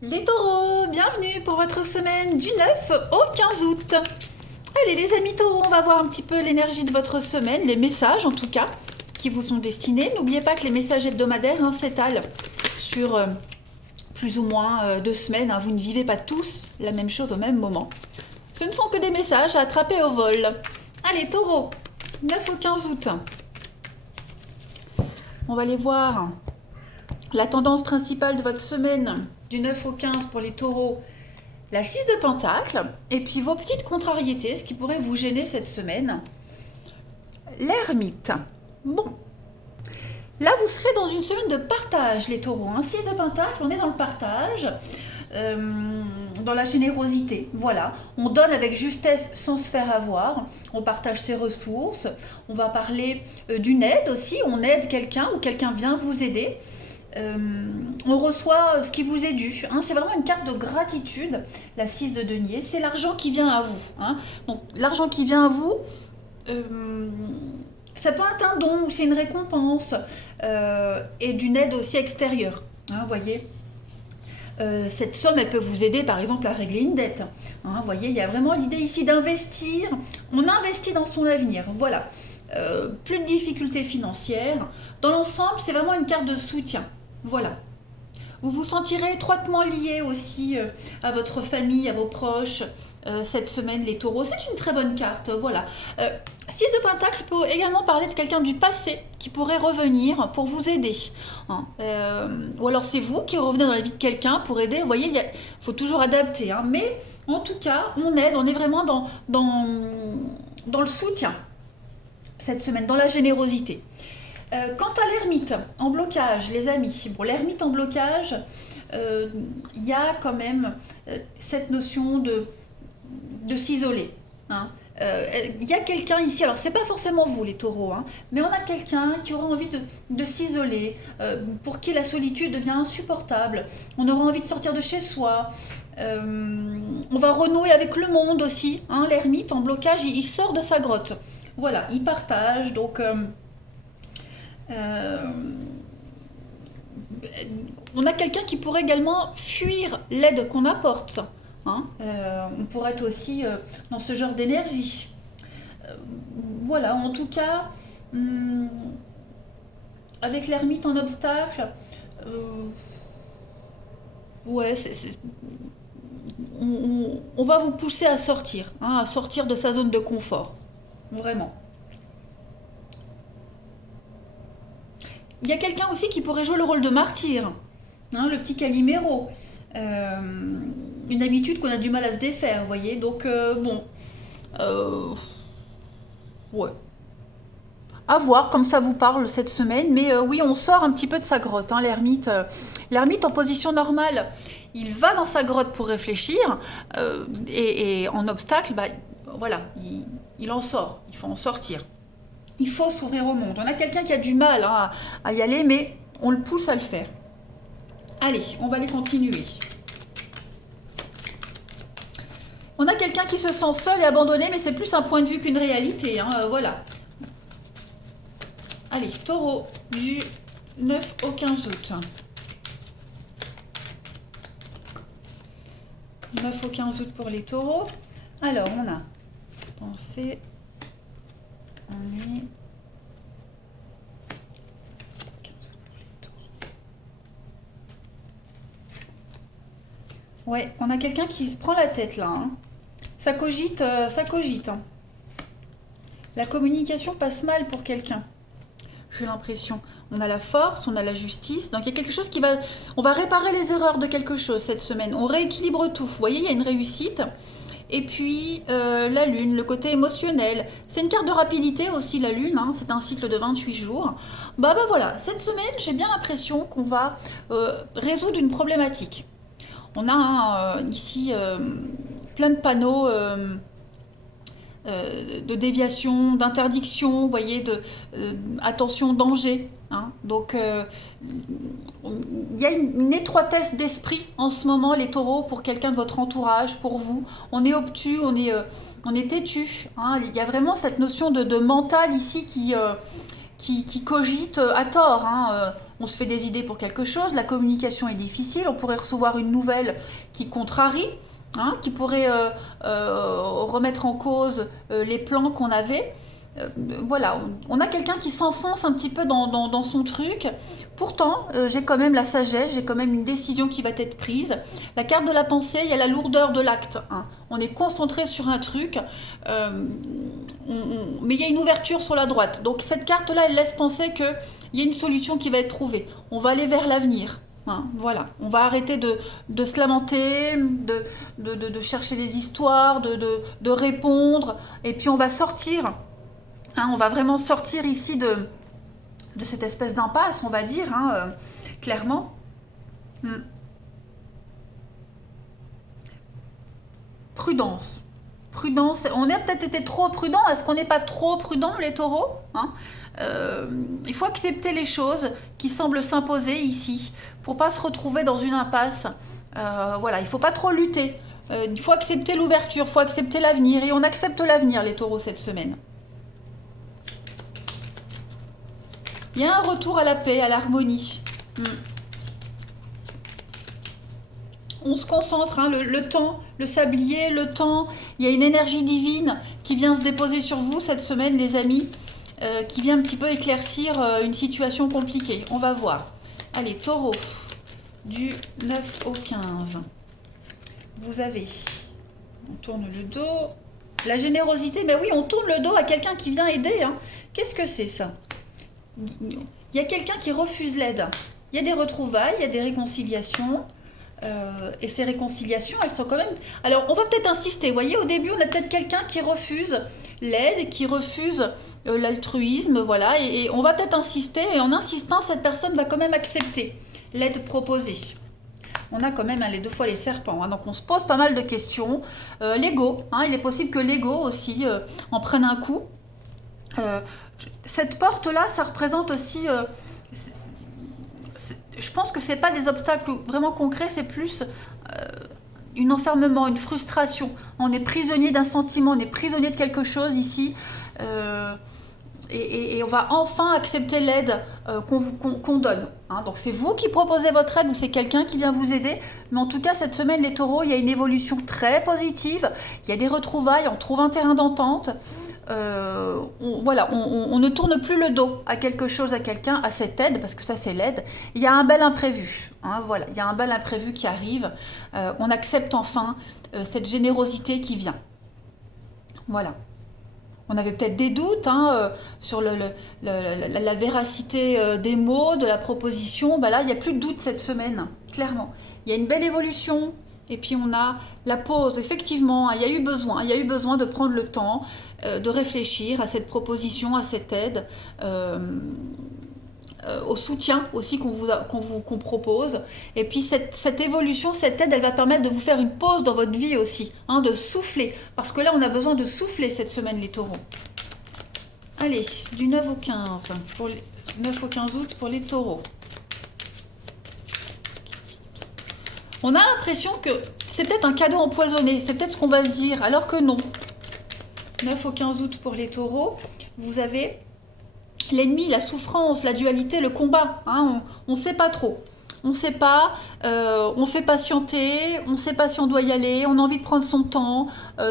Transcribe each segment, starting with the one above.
Les taureaux, bienvenue pour votre semaine du 9 au 15 août. Allez les amis taureaux, on va voir un petit peu l'énergie de votre semaine, les messages en tout cas, qui vous sont destinés. N'oubliez pas que les messages hebdomadaires s'étalent sur plus ou moins 2 semaines. Vous ne vivez pas tous la même chose au même moment. Ce ne sont que des messages à attraper au vol. Allez taureaux, 9 au 15 août. On va aller voir la tendance principale de votre semaine du 9 au 15 pour les taureaux, la 6 de Pentacle, et puis vos petites contrariétés, ce qui pourrait vous gêner cette semaine. L'ermite. Bon, là vous serez dans une semaine de partage les taureaux. 6 de Pentacle, on est dans le partage, dans la générosité. Voilà, on donne avec justesse sans se faire avoir, on partage ses ressources, on va parler d'une aide aussi, on aide quelqu'un ou quelqu'un vient vous aider. On reçoit ce qui vous est dû. C'est vraiment une carte de gratitude, la 6 de denier. C'est l'argent qui vient à vous. Donc l'argent qui vient à vous, ça peut être un don ou c'est une récompense et d'une aide aussi extérieure. Vous voyez, cette somme, elle peut vous aider par exemple à régler une dette. Vous voyez, il y a vraiment l'idée ici d'investir. On investit dans son avenir. Voilà. Plus de difficultés financières. Dans l'ensemble, c'est vraiment une carte de soutien. Voilà. Vous vous sentirez étroitement lié aussi à votre famille, à vos proches cette semaine, les taureaux. C'est une très bonne carte, voilà. 6 de Pentacle peut également parler de quelqu'un du passé qui pourrait revenir pour vous aider. Ou alors c'est vous qui revenez dans la vie de quelqu'un pour aider. Vous voyez, il faut toujours adapter. Mais en tout cas, on aide, on est vraiment dans le soutien cette semaine, dans la générosité. Quant à l'ermite en blocage, les amis, bon, l'ermite en blocage, il y a quand même cette notion de s'isoler. Il y a quelqu'un ici, alors c'est pas forcément vous les taureaux, mais on a quelqu'un qui aura envie de s'isoler, pour qui la solitude devient insupportable. On aura envie de sortir de chez soi. On va renouer avec le monde aussi. L'ermite en blocage, il sort de sa grotte. Voilà, il partage, donc on a quelqu'un qui pourrait également fuir l'aide qu'on apporte. On pourrait être aussi dans ce genre d'énergie. Voilà, en tout cas, avec l'ermite en obstacle, ouais, on va vous pousser à sortir de sa zone de confort. Vraiment. Il y a quelqu'un aussi qui pourrait jouer le rôle de martyr, le petit Calimero. Une habitude qu'on a du mal à se défaire, vous voyez. Donc, bon. Ouais. À voir comme ça vous parle cette semaine. Mais oui, on sort un petit peu de sa grotte. L'ermite, l'ermite en position normale, il va dans sa grotte pour réfléchir. Et en obstacle, voilà, il en sort. Il faut en sortir. Il faut s'ouvrir au monde. On a quelqu'un qui a du mal à y aller, mais on le pousse à le faire. Allez, on va les continuer. On a quelqu'un qui se sent seul et abandonné, mais c'est plus un point de vue qu'une réalité. Voilà. Allez, taureau, du 9 au 15 août. 9 au 15 août pour les taureaux. Alors, on a pensé... On est... Ouais, on a quelqu'un qui se prend la tête là. Ça cogite, ça cogite. La communication passe mal pour quelqu'un. J'ai l'impression. On a la force, on a la justice. Donc il y a quelque chose qui va... On va réparer les erreurs de quelque chose cette semaine. On rééquilibre tout. Vous voyez, il y a une réussite. Et puis la lune, le côté émotionnel. C'est une carte de rapidité aussi, la lune. C'est un cycle de 28 jours. Voilà, cette semaine, j'ai bien l'impression qu'on va résoudre une problématique. On a ici plein de panneaux de déviation, d'interdiction, vous voyez, attention, danger. Donc, il y a une étroitesse d'esprit en ce moment, les taureaux, pour quelqu'un de votre entourage, pour vous. On est obtus, on est têtu. Il y a vraiment cette notion de mental ici qui cogitent à tort. Hein. On se fait des idées pour quelque chose, la communication est difficile, on pourrait recevoir une nouvelle qui contrarie, hein, qui pourrait remettre en cause les plans qu'on avait. Voilà, on a quelqu'un qui s'enfonce un petit peu dans son truc. Pourtant, j'ai quand même la sagesse, j'ai quand même une décision qui va être prise. La carte de la pensée, il y a la lourdeur de l'acte. Hein. On est concentré sur un truc, mais il y a une ouverture sur la droite. Donc cette carte-là, elle laisse penser qu'il y a une solution qui va être trouvée. On va aller vers l'avenir. Hein, voilà, on va arrêter de se lamenter, de chercher des histoires, de répondre, et puis on va sortir. Hein, on va vraiment sortir ici de cette espèce d'impasse, on va dire, hein, clairement. Prudence. Prudence. On a peut-être été trop prudent. Est-ce qu'on n'est pas trop prudent, les taureaux, hein? Il faut accepter les choses qui semblent s'imposer ici pour pas se retrouver dans une impasse. Voilà, il faut pas trop lutter. Il faut accepter l'ouverture, il faut accepter l'avenir. Et on accepte l'avenir, les taureaux, cette semaine. Il y a un retour à la paix, à l'harmonie. On se concentre, hein, le temps, le sablier, le temps. Il y a une énergie divine qui vient se déposer sur vous cette semaine, les amis, qui vient un petit peu éclaircir une situation compliquée. On va voir. Allez, taureau, du 9 au 15. Vous avez, on tourne le dos. La générosité, mais oui, on tourne le dos à quelqu'un qui vient aider. Hein. Qu'est-ce que c'est ça ? Il y a quelqu'un qui refuse l'aide. Il y a des retrouvailles, il y a des réconciliations. Et ces réconciliations, elles sont quand même... Alors, on va peut-être insister. Vous voyez, au début, on a peut-être quelqu'un qui refuse l'aide, qui refuse l'altruisme, voilà. Et on va peut-être insister. Et en insistant, cette personne va quand même accepter l'aide proposée. On a quand même les deux fois les serpents. Hein, donc, on se pose pas mal de questions. L'ego, hein, il est possible que l'ego aussi en prenne un coup. Cette porte-là, ça représente aussi... je pense que c'est pas des obstacles vraiment concrets, c'est plus un enfermement, une frustration. On est prisonnier d'un sentiment, on est prisonnier de quelque chose ici. Et on va enfin accepter l'aide qu'on donne. Hein. Donc c'est vous qui proposez votre aide ou c'est quelqu'un qui vient vous aider. Mais en tout cas, cette semaine, les taureaux, il y a une évolution très positive. Il y a des retrouvailles, on trouve un terrain d'entente. On ne tourne plus le dos à quelque chose, à quelqu'un, à cette aide, parce que ça c'est l'aide. Il y a un bel imprévu, hein, voilà, il y a un bel imprévu qui arrive. On accepte enfin cette générosité qui vient. Voilà. On avait peut-être des doutes hein, sur la véracité des mots, de la proposition. Bah là, il n'y a plus de doute cette semaine, clairement. Il y a une belle évolution. Et puis on a la pause, effectivement, il y a eu besoin de prendre le temps de réfléchir à cette proposition, à cette aide, au soutien aussi qu'on propose. Et puis cette évolution, cette aide, elle va permettre de vous faire une pause dans votre vie aussi, hein, de souffler. Parce que là, on a besoin de souffler cette semaine, les taureaux. Allez, du 9 au 15, 9 au 15 août pour les taureaux. On a l'impression que c'est peut-être un cadeau empoisonné, c'est peut-être ce qu'on va se dire, alors que non. 9 au 15 août pour les taureaux, vous avez l'ennemi, la souffrance, la dualité, le combat. Hein, on ne sait pas trop. On ne sait pas, on fait patienter, on ne sait pas si on doit y aller, on a envie de prendre son temps,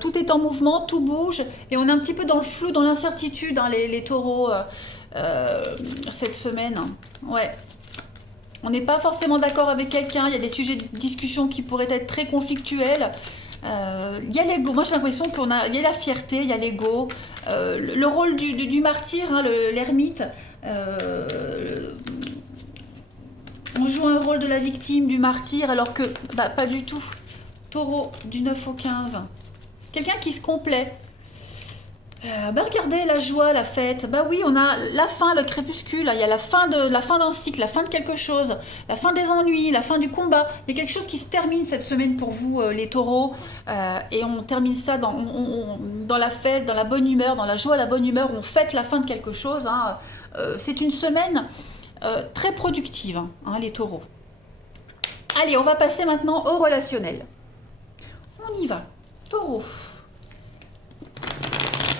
tout est en mouvement, tout bouge, et on est un petit peu dans le flou, dans l'incertitude, hein, les taureaux, cette semaine. Ouais. On n'est pas forcément d'accord avec quelqu'un, il y a des sujets de discussion qui pourraient être très conflictuels. Il y a l'ego, moi j'ai l'impression il y a la fierté, il y a l'ego, le rôle du martyr, hein, l'ermite. On joue un rôle de la victime, du martyr, alors que pas du tout. Taureau, du 9 au 15. Quelqu'un qui se complaît. Regardez la joie, la fête. Oui, on a la fin, le crépuscule. Il y a la fin d'un cycle, la fin de quelque chose, la fin des ennuis, la fin du combat. Il y a quelque chose qui se termine cette semaine pour vous, les taureaux. Et on termine ça dans la fête, dans la bonne humeur, dans la joie, la bonne humeur. On fête la fin de quelque chose. Hein. C'est une semaine très productive, hein, les taureaux. Allez, on va passer maintenant au relationnel. On y va. Taureau.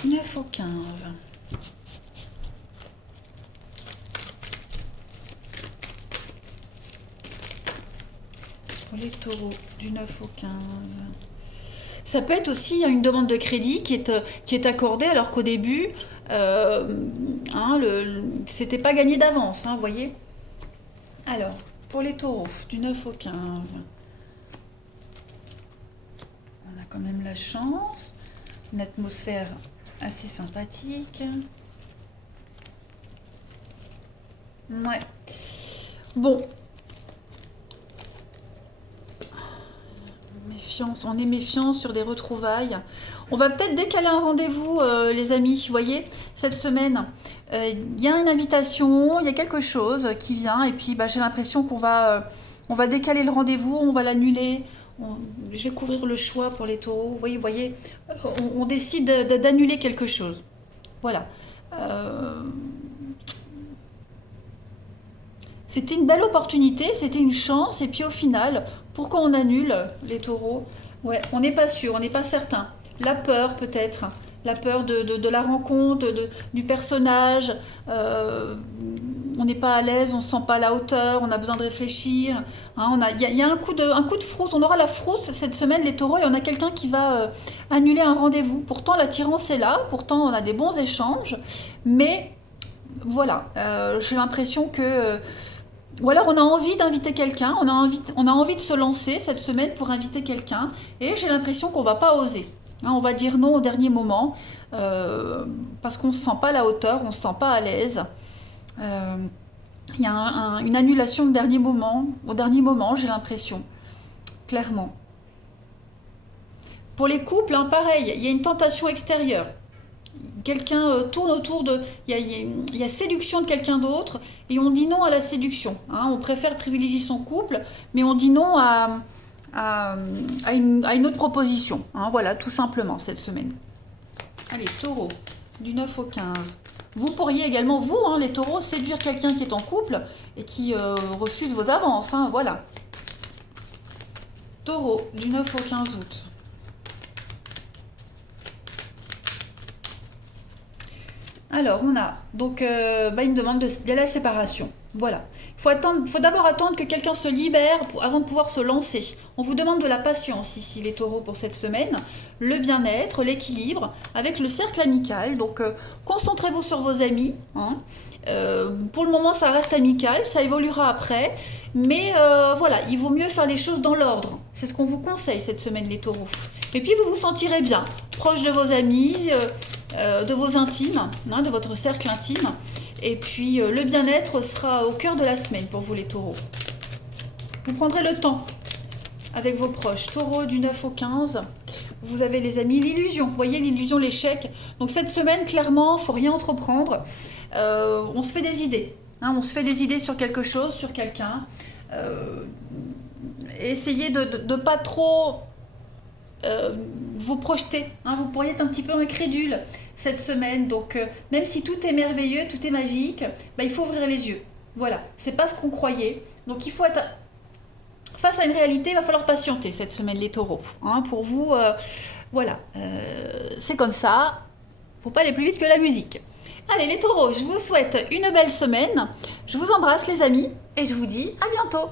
9 au 15. Pour les taureaux, du 9 au 15. Ça peut être aussi une demande de crédit qui est accordée alors qu'au début, c'était pas gagné d'avance, vous voyez. Alors, pour les taureaux, du 9 au 15. On a quand même la chance. Une atmosphère assez sympathique. Ouais. Bon. Méfiance. On est méfiant sur des retrouvailles. On va peut-être décaler un rendez-vous, les amis. Vous voyez, cette semaine, il y a une invitation, il y a quelque chose qui vient. Et puis, j'ai l'impression on va décaler le rendez-vous, on va l'annuler. Je vais couvrir le choix pour les taureaux. Vous voyez, on décide d'annuler quelque chose. Voilà. C'était une belle opportunité, c'était une chance, et puis au final, pourquoi on annule les taureaux? Ouais, on n'est pas sûr, on n'est pas certain. La peur peut-être, la peur de la rencontre, du personnage, on n'est pas à l'aise, on ne se sent pas à la hauteur, on a besoin de réfléchir. Il y a un coup de frousse, on aura la frousse cette semaine les taureaux, et on a quelqu'un qui va annuler un rendez-vous. Pourtant l'attirance est là, pourtant on a des bons échanges, mais voilà, j'ai l'impression que... ou alors on a envie d'inviter quelqu'un, on a envie de se lancer cette semaine pour inviter quelqu'un, et j'ai l'impression qu'on va pas oser. On va dire non au dernier moment, parce qu'on ne se sent pas à la hauteur, on ne se sent pas à l'aise. Il y a une annulation de dernier moment, au dernier moment, j'ai l'impression, clairement. Pour les couples, pareil, il y a une tentation extérieure. Quelqu'un tourne autour de... Il y a séduction de quelqu'un d'autre et on dit non à la séduction. On préfère privilégier son couple, mais on dit non à une autre proposition. Voilà, tout simplement, cette semaine. Allez, taureau, du 9 au 15. Vous pourriez également, vous, les taureaux, séduire quelqu'un qui est en couple et qui refuse vos avances. Voilà. Taureau, du 9 au 15 août. Alors, on a donc une demande de la séparation. Voilà. Il faut d'abord attendre que quelqu'un se libère avant de pouvoir se lancer. On vous demande de la patience ici, les taureaux, pour cette semaine. Le bien-être, l'équilibre, avec le cercle amical. Donc, concentrez-vous sur vos amis. Pour le moment, ça reste amical, ça évoluera après. Mais voilà, il vaut mieux faire les choses dans l'ordre. C'est ce qu'on vous conseille cette semaine, les taureaux. Et puis, vous vous sentirez bien, proche de vos amis, de vos intimes, de votre cercle intime. Et puis, le bien-être sera au cœur de la semaine pour vous, les taureaux. Vous prendrez le temps avec vos proches. Taureau, du 9 au 15. Vous avez, les amis, l'illusion. Vous voyez, l'illusion, l'échec. Donc, cette semaine, clairement, il ne faut rien entreprendre. On se fait des idées. On se fait des idées sur quelque chose, sur quelqu'un. Essayez de ne pas trop vous projeter. Vous pourriez être un petit peu incrédule cette semaine. Donc, même si tout est merveilleux, tout est magique, il faut ouvrir les yeux. Voilà, c'est pas ce qu'on croyait. Donc, il faut être... Face à une réalité, il va falloir patienter cette semaine, les taureaux. Pour vous, voilà, c'est comme ça. Faut pas aller plus vite que la musique. Allez, les taureaux, je vous souhaite une belle semaine. Je vous embrasse, les amis, et je vous dis à bientôt.